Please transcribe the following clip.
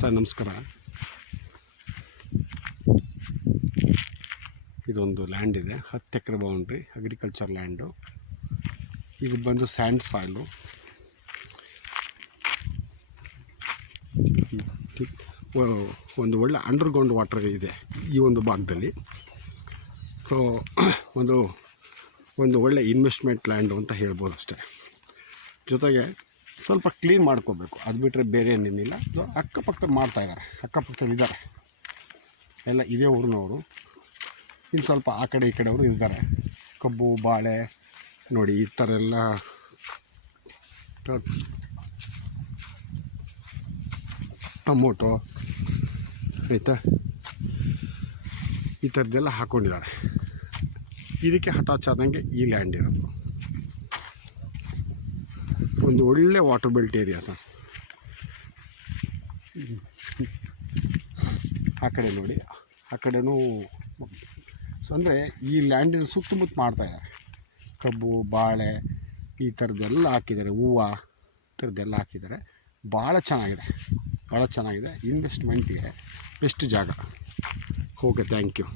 Sir ನಮಸ್ಕಾರ. ಇದೊಂದು land ಇದೆ, 10 ಎಕರೆ ಬೌಂಡ್ರಿ ಅಗ್ರಿಕಲ್ಚರ್ ಲ್ಯಾಂಡು. ಇದು ಬಂದು ಸ್ಯಾಂಡ್ ಸಾಯಿಲು. ಒಂದು ಒಳ್ಳೆ ಅಂಡರ್ಗ್ರೌಂಡ್ ವಾಟರ್ ಇದೆ ಈ ಒಂದು ಭಾಗದಲ್ಲಿ. ಸೊ ಒಂದು ಒಳ್ಳೆ ಇನ್ವೆಸ್ಟ್ಮೆಂಟ್ ಲ್ಯಾಂಡು ಅಂತ ಹೇಳ್ಬೋದು ಅಷ್ಟೇ. ಜೊತೆಗೆ ಸ್ವಲ್ಪ ಕ್ಲೀನ್ ಮಾಡ್ಕೋಬೇಕು, ಅದು ಬಿಟ್ಟರೆ ಬೇರೆ ಏನೇನಿಲ್ಲ. ಅಕ್ಕಪಕ್ಕದಲ್ಲಿ ಮಾಡ್ತಾಯಿದ್ದಾರೆ, ಅಕ್ಕಪಕ್ಕದಲ್ಲಿ ಇದ್ದಾರೆ, ಎಲ್ಲ ಇದೇ ಊರಿನವರು. ಇನ್ನು ಸ್ವಲ್ಪ ಆ ಕಡೆ ಈ ಕಡೆಯವರು ಇದ್ದಾರೆ. ಕಬ್ಬು, ಬಾಳೆ ನೋಡಿ ಈ ಥರ ಎಲ್ಲ ಟೊಮೊಟೊ ಆಯಿತಾ, ಈ ಥರದ್ದೆಲ್ಲ ಹಾಕ್ಕೊಂಡಿದ್ದಾರೆ. ಇದಕ್ಕೆ ಅಟ್ಯಾಚ್ ಆದಂಗೆ ಈ ಲ್ಯಾಂಡ್ ಇರೋದು. ಒಂದು ಒಳ್ಳೆ ವಾಟರ್ ಬೆಲ್ಟ್ ಏರಿಯಾ ಸರ್. ಆ ಕಡೆ ನೋಡಿ, ಆ ಕಡೆನೂ ಅಂದರೆ ಈ ಲ್ಯಾಂಡಿನ ಸುತ್ತಮುತ್ತ ಮಾಡ್ತಾಯಿದ್ದಾರೆ. ಕಬ್ಬು, ಬಾಳೆ ಈ ಥರದ್ದೆಲ್ಲ ಹಾಕಿದ್ದಾರೆ, ಹೂವು ಈ ಥರದ್ದೆಲ್ಲ ಹಾಕಿದ್ದಾರೆ. ಭಾಳ ಚೆನ್ನಾಗಿದೆ, ಇನ್ವೆಸ್ಟ್ಮೆಂಟ್ಗೆ ಬೆಸ್ಟ್ ಜಾಗ. Okay, thank you.